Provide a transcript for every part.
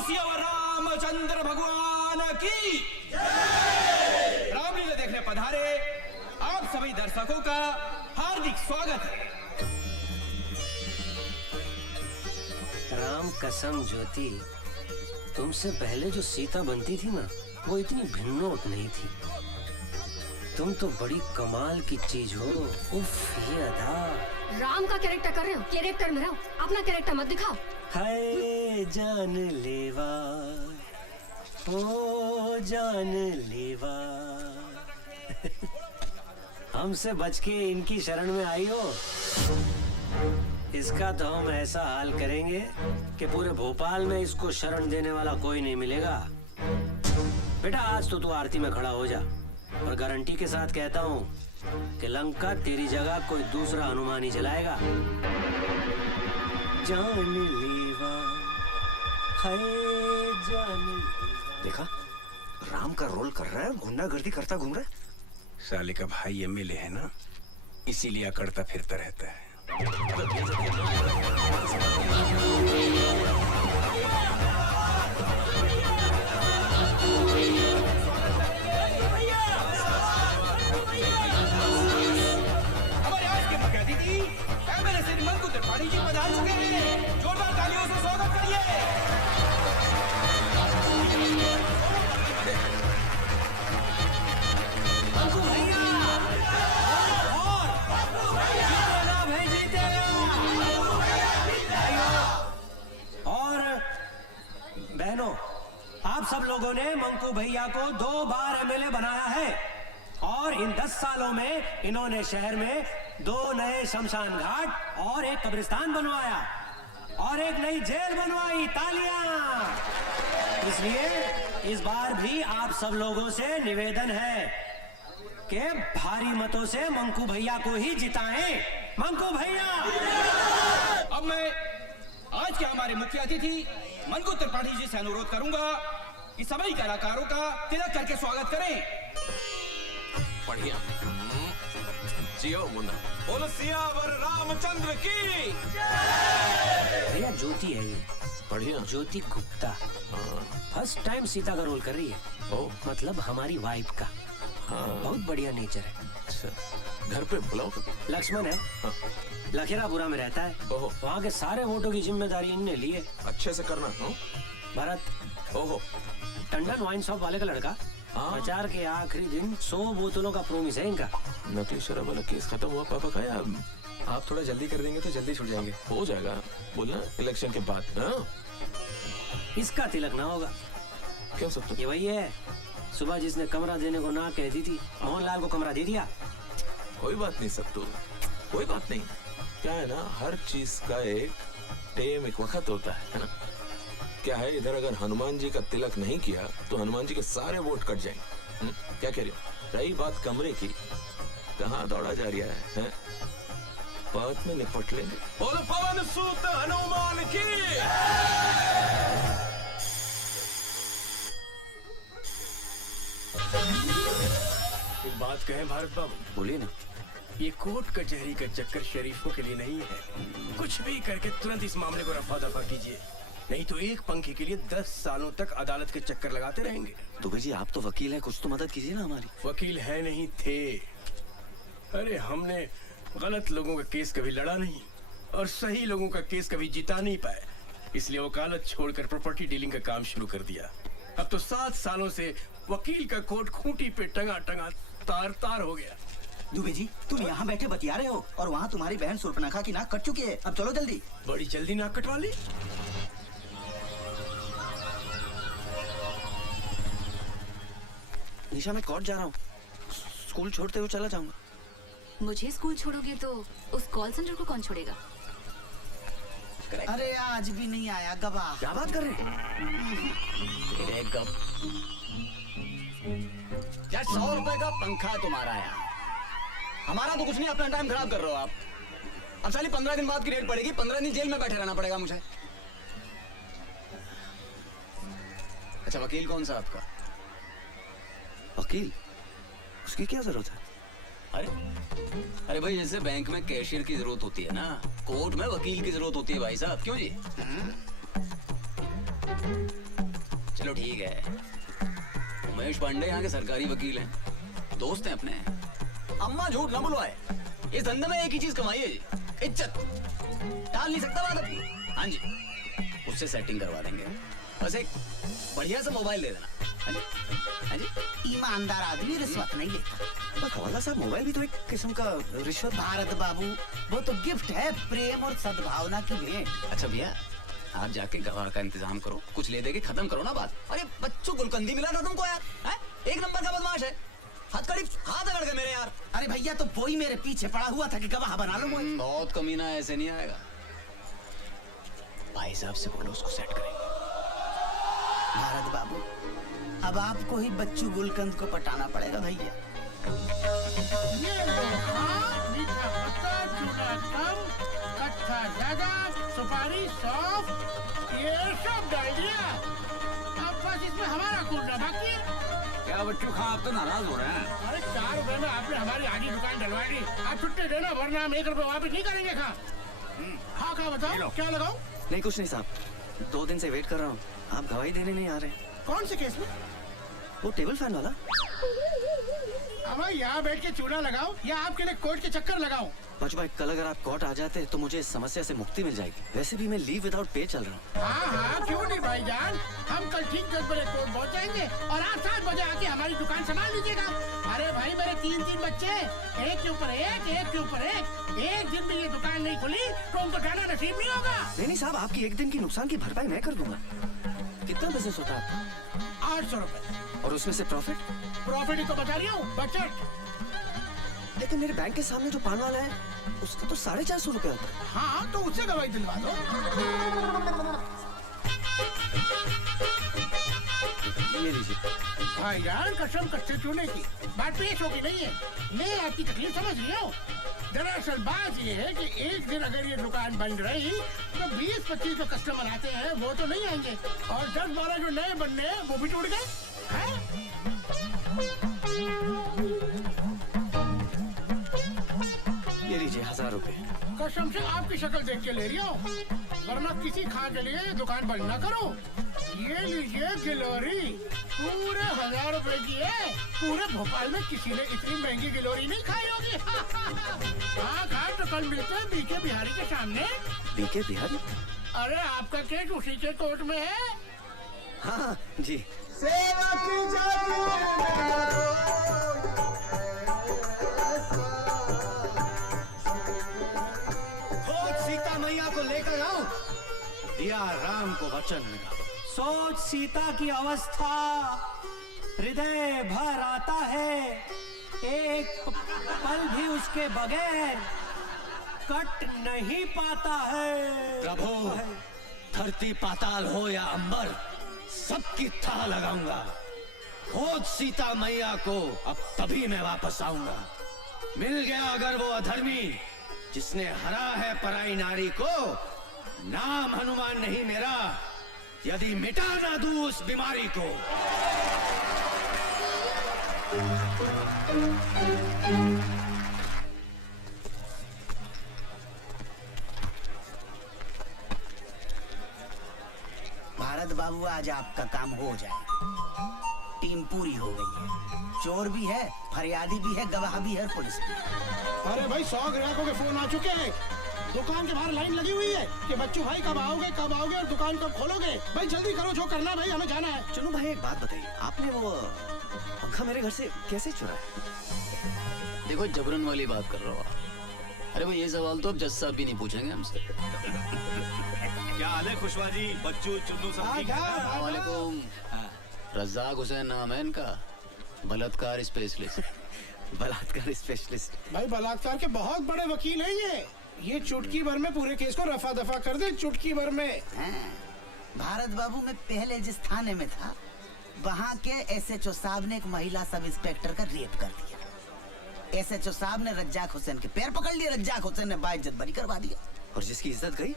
सियावर रामचंद्र भगवान की रामलीला देखने पधारे आप सभी दर्शकों का हार्दिक स्वागत है। राम कसम ज्योति, तुमसे पहले जो सीता बनती थी ना, वो इतनी भिन्नोट नहीं थी। तुम तो बड़ी कमाल की चीज हो। उफ, ये अदा। राम का कैरेक्टर कर रहे हो, कैरेक्टर में रहो, अपना कैरेक्टर मत दिखाओ। हाय जान लेवा, ओ जान लेवा। हमसे बच के इनकी शरण में आई हो। इसका तो हम ऐसा हाल करेंगे कि पूरे भोपाल में इसको शरण देने वाला कोई नहीं मिलेगा। बेटा आज तो तू आरती में खड़ा हो जा, और गारंटी के साथ कहता हूँ कि लंका तेरी जगह कोई दूसरा हनुमान ही जलाएगा। जान लेवा, हाय जान लेवा। देखा, राम का रोल कर रहा है, गुंडागर्दी करता घूम रहा है। साले का भाई एमएलए है ना, इसीलिए अकड़ता फिरता रहता है। हमारे आज के मुख्य अतिथि एमएलए श्री मंकू त्रिपाठी जी पधार चुके हैं। जोरदार तालियों से स्वागत करिए। मंकू भैया और बहनों, आप सब लोगों ने मंकू भैया को 2 बार एमएलए बनाया है, और इन 10 सालों में इन्होंने शहर में 2 नए शमशान घाट और एक कब्रिस्तान बनवाया और एक नई जेल बनवाई। तालियां! इसलिए इस बार भी आप सब लोगों से निवेदन है कि भारी मतों से मंकू भैया को ही जिताएं। मंकू भैया! अब मैं आज के हमारे मुख्य अतिथि मंकू त्रिपाठी जी से अनुरोध करूंगा कि सभी कलाकारों का तिलक करके स्वागत करें। बढ़िया। जियो मुन्ना। बोलो सियावर रामचंद्र की। भैया ज्योति है ये, बढ़िया। ज्योति गुप्ता फर्स्ट टाइम सीता का रोल कर रही है। ओ, मतलब हमारी वाइफ का। हाँ। बहुत बढ़िया नेचर है। अच्छा, घर पे बुलाओ तो। लक्ष्मण है, हाँ। लखेरापुरा में रहता है। ओहो। वहाँ के सारे वोटों की जिम्मेदारी इनने ली है। अच्छे से करना। भरत, ओहो। टंडन वाइन शॉप वाले का लड़का। हाँ। प्रचार के आखिरी दिन 100 बोतलों का प्रोमिस है इनका। नकली शराब वाला केस खत्म हुआ पापा का, या आप थोड़ा जल्दी कर देंगे तो जल्दी छूट जाएंगे। हो जाएगा, बोलना इलेक्शन के बाद। हाँ? इसका तिलक ना होगा। क्यों सब? ये वही है, सुबह जिसने कमरा देने को ना कह दी थी, मोहनलाल को कमरा दे दिया। कोई बात नहीं सत्तू, कोई बात नहीं। क्या है ना, हर चीज का एक टेम, एक वक्त होता है ना। क्या है, इधर अगर हनुमान जी का तिलक नहीं किया तो हनुमान जी के सारे वोट कट जाएंगे। क्या कह रही हो? रही बात कमरे की, कहाँ दौड़ा जा रहा है? बात में निपट लेंगे। बोलो पवन सूत हनुमान की। एक बात कहें भारत बाबू, बोलिए ना। ये कोर्ट कचहरी का चक्कर शरीफों के लिए नहीं है। कुछ भी करके तुरंत इस मामले को रफा दफा कीजिए, नहीं तो एक पंखे के लिए 10 सालों तक अदालत के चक्कर लगाते रहेंगे। दुबे जी, आप तो वकील हैं, कुछ तो मदद कीजिए ना हमारी। वकील है नहीं थे। अरे हमने गलत लोगों का केस कभी लड़ा नहीं, और सही लोगों का केस कभी जिता नहीं पाए, इसलिए वकालत छोड़कर प्रॉपर्टी डीलिंग का काम शुरू कर दिया। अब तो 7 सालों से वकील का कोट खूंटी पे टंगा टंगा तार तार हो गया। दुबे जी, तुम यहाँ बैठे बतिया रहे हो और वहाँ तुम्हारी बहन सुर्पनखा की नाक कट चुकी है। अब चलो जल्दी। बड़ी जल्दी नाक कटवा ली। निशा, मैं कोर्ट जा रहा हूँ, स्कूल छोड़ते हुए चला जाऊंगा। मुझे स्कूल छोड़ोगे तो उस कॉल सेंटर को कौन छोड़ेगा? अरे आज भी नहीं आया गवाह। क्या बात कर रहे हैं? यार 100 रुपए का पंखा है तुम्हारा यार, हमारा तो कुछ नहीं। अपना टाइम खराब कर रहे हो आप। अब साली 15 दिन बाद की डेट पड़ेगी, 15 दिन जेल में बैठे रहना पड़ेगा मुझे। अच्छा, वकील कौन सा आपका? वकील? उसकी क्या जरूरत है? अरे भाई, जैसे बैंक में कैशियर की जरूरत होती है ना, कोर्ट में वकील की जरूरत होती है भाई साहब। क्यों जी? चलो ठीक है, उमेश पांडे यहाँ के सरकारी वकील हैं, दोस्त हैं अपने। अम्मा झूठ ना बुलवाए, इस धंधे में एक ही चीज कमाई है जी, इज्जत। टाल नहीं सकता बात अपनी। हाँ जी, उससे सेटिंग करवा देंगे, बस एक बढ़िया सा मोबाइल दे देना। हाँ जी, हाँ जी। ईमानदार आदमी रिश्वत नहीं लेता। पर हवाला साहब, मोबाइल भी तो एक किस्म का रिश्वत। भारत बाबू, वो तो गिफ्ट है, प्रेम और सद्भावना की भेंट। अच्छा भैया, आप जाके गवाह का इंतजाम करो, कुछ ले दे के खत्म करो ना बात। अरे बच्चों, गुलकंदी मिला था तुमको यार, है? एक नंबर का बदमाश है, हथकड़ी हाथ अगड़ गए मेरे यार। अरे भैया, तो वही मेरे पीछे पड़ा हुआ था कि गवाह बना लो मुझे। बहुत कमीना है, ऐसे नहीं आएगा। भाई साहब से बोलो, उसको सेट करेंगे। भारत बाबू, अब आपको ही बच्चू गुलकंद को पटाना पड़ेगा भैया। ये मीठा पत्ता, चूड़ा कम, कच्चा ज्यादा, सुपारी सौंफ, ये सब डाल दिया। अब बस इसमें हमारा कूदना बाकी है। क्या बच्चों खा, आप तो नाराज हो रहे हैं। अरे 4 रुपए में आपने हमारी आधी दुकान डलवा दी, आप छुट्टी देना, वरना हम 1 रुपए वापस नहीं करेंगे। खा बताओ क्या लगाओ। नहीं, कुछ नहीं साहब, 2 दिन से वेट कर रहा हूँ, आप गवाही देने नहीं आ रहे। कौन से केस में? वो टेबल फैन वाला। अब यहाँ बैठ के चूड़ा लगाओ या आपके लिए कोर्ट के चक्कर लगाओ। बच भाई, कल अगर आप कोर्ट आ जाते तो मुझे इस समस्या से मुक्ति मिल जाएगी। वैसे भी मैं लीव विदाउट पे चल रहा हूँ। हाँ, क्यों नहीं भाईजान, हम कल ठीक 10 बजे कोर्ट पहुँच जाएंगे और आप 7 बजे आके हमारी दुकान संभाल लीजिएगा। अरे भाई, मेरे 3 बच्चे, एक के ऊपर एक के ऊपर एक दिन भी ये दुकान नहीं खुली तो उनको जाना नसीब नहीं होगा। नहीं साहब, आपकी एक दिन की नुकसान की भरपाई मैं कर दूंगा। कितना बिजनेस होता है? 800 रुपए। और उसमें से प्रॉफिट? प्रॉफिट ही तो बता रही हूँ, बचत। लेकिन मेरे बैंक के सामने जो पान वाला है, उसका तो 450 रुपए होता है। हाँ, तो उससे गवाही दिलवा दो। ये लीजिए। भाईजान, कसम कच्चे चूने की बात पेश होगी नहीं है, मैं आपकी तकलीफ समझ रही हूँ। दरअसल बात ये है कि एक दिन अगर ये दुकान बंद रही तो 20-25 जो कस्टमर आते हैं वो तो नहीं आएंगे, और 10-12 जो नए बनने हैं वो भी टूट गए। ये लीजिए 1000 रुपए। कसम से आपकी शक्ल देख के ले रही हूँ, वरना किसी खा के लिए दुकान बंद ना करो। ये लीजिए गिलोरी, पूरे 1000 रुपए की है। पूरे भोपाल में किसी ने इतनी महंगी गिलोरी नहीं खाई होगी। हाँ खा, तो कल मिलते हैं बीके बिहारी के सामने। बीके बिहारी? अरे आपका केस उसी के कोर्ट में है। हाँ जी। सेवा की जाती सीता मैया को लेकर आओ, दिया राम को वचन मिला। सोच सीता की अवस्था, हृदय भर आता है, एक पल भी उसके बगैर कट नहीं पाता है। प्रभु, धरती पाताल हो या अंबर, सबकी थाह लगाऊंगा। खोज सीता मैया को, अब तभी मैं वापस आऊंगा। मिल गया अगर वो अधर्मी जिसने हरा है पराई नारी को, नाम हनुमान नहीं मेरा, यदि मिटा ना दूं उस बीमारी को। भारत बाबू, आज आपका काम हो जाए। टीम पूरी हो गई है, चोर भी है, फरियादी भी है, गवाह भी है, पुलिस भी है। अरे भाई, 100 ग्राहकों के फोन आ चुके हैं। दुकान के बाहर लाइन लगी हुई है कि बच्चू भाई कब आओगे और दुकान कब खोलोगे। भाई जल्दी करो, जो करना है भाई, हमें जाना है। चलो भाई, एक बात बताइए, आपने वो पंखा मेरे घर से कैसे चुराया? देखो, जबरन वाली बात कर रहे हो आप। अरे भाई, ये सवाल तो अब जज साहब भी नहीं पूछेंगे हमसे। क्या हाल है खुशवा जी, बच्चू चुन्नू सब ठीक है? अस्सलाम वालेकुम। रज़ाक हुसैन नाम है इनका, बलात्कार स्पेशलिस्ट। बलात्कार स्पेशलिस्ट? भाई, बलात्कार के बहुत बड़े वकील हैं ये चुटकी भर में पूरे केस को रफा दफा कर दे, चुटकी भर में। भारत बाबू, मैं पहले जिस थाने में था, वहाँ के SHO साहब ने एक महिला सब इंस्पेक्टर का रेप कर दिया। SHO साहब ने रज्जाक हुसैन के पैर पकड़ लिए, रज्जाक हुसैन ने बाइज्जत बरी करवा दिया। और जिसकी इज्जत गई,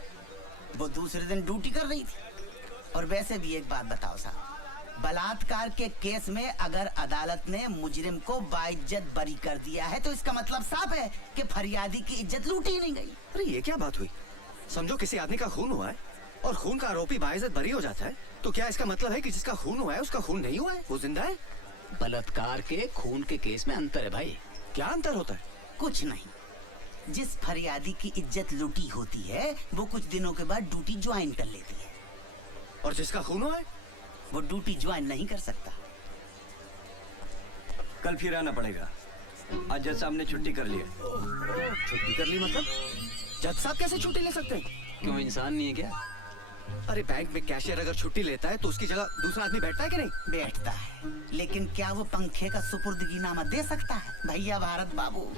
वो दूसरे दिन ड्यूटी कर रही थी। और वैसे भी एक बात बताओ साहब, बलात्कार के केस में अगर अदालत ने मुजरिम को बाइज्जत बरी कर दिया है तो इसका मतलब साफ है कि फरियादी की इज्जत लूटी नहीं गई। अरे ये क्या बात हुई? समझो किसी आदमी का खून हुआ है, और खून का आरोपी बाइज्जत बरी हो जाता है, तो क्या इसका मतलब है कि जिसका खून हुआ है उसका खून नहीं हुआ है, वो जिंदा है? बलात्कार के खून के केस में अंतर है भाई। क्या अंतर होता है? कुछ नहीं। जिस फरियादी की इज्जत लूटी होती है वो कुछ दिनों के बाद ड्यूटी ज्वाइन कर लेती है, और जिसका खून हुआ है वो ड्यूटी ज्वाइन नहीं कर सकता। कल फिर आना पड़ेगा। आज जज साहब ने छुट्टी कर ली है। छुट्टी कर ली मतलब? जज साहब कैसे छुट्टी ले सकते हैं? क्यों, इंसान नहीं है क्या? अरे बैंक में कैशियर अगर छुट्टी लेता है तो उसकी जगह दूसरा आदमी बैठता है कि नहीं? बैठता है, लेकिन क्या वो पंखे का सुपुर्दगीनामा दे सकता है? भैया भारत बाबू,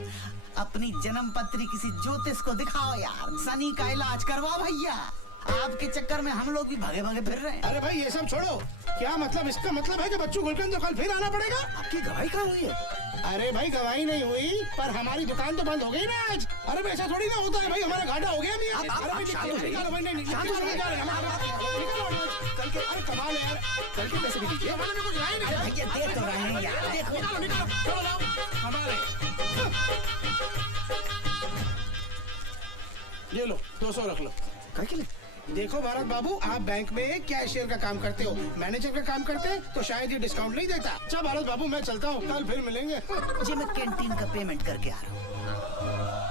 अपनी जन्म पत्री किसी ज्योतिष को दिखाओ यार, सनी का इलाज करवाओ भैया। आपके चक्कर में हम लोग भी भागे भागे फिर रहे हैं। अरे भाई ये सब छोड़ो, क्या मतलब? इसका मतलब है कि बच्चू गुलकंद तो कल फिर आना पड़ेगा। आपकी गवाही कहाँ हुई है? अरे भाई गवाही नहीं हुई, पर हमारी दुकान तो बंद हो गई ना आज। अरे भाई ऐसा थोड़ी ना होता है भाई, हमारा घाटा हो गया भी। आप शांत हो जाइए। कल के, अरे कमाल है यार, कल के पैसे भी दीजिए। हमारे में कुछ रहा ही नहीं। भैया दे तो रहे हैं यार, देखो। निकालो, चलो लाओ, कमाल है। ये लो 200 रख लो। क्या के लिए? देखो भारत बाबू, आप बैंक में कैशियर का काम करते हो, मैनेजर का काम करते तो शायद ये डिस्काउंट नहीं देता। अच्छा भारत बाबू मैं चलता हूँ, कल फिर मिलेंगे। जी मैं कैंटीन का पेमेंट करके आ रहा हूँ।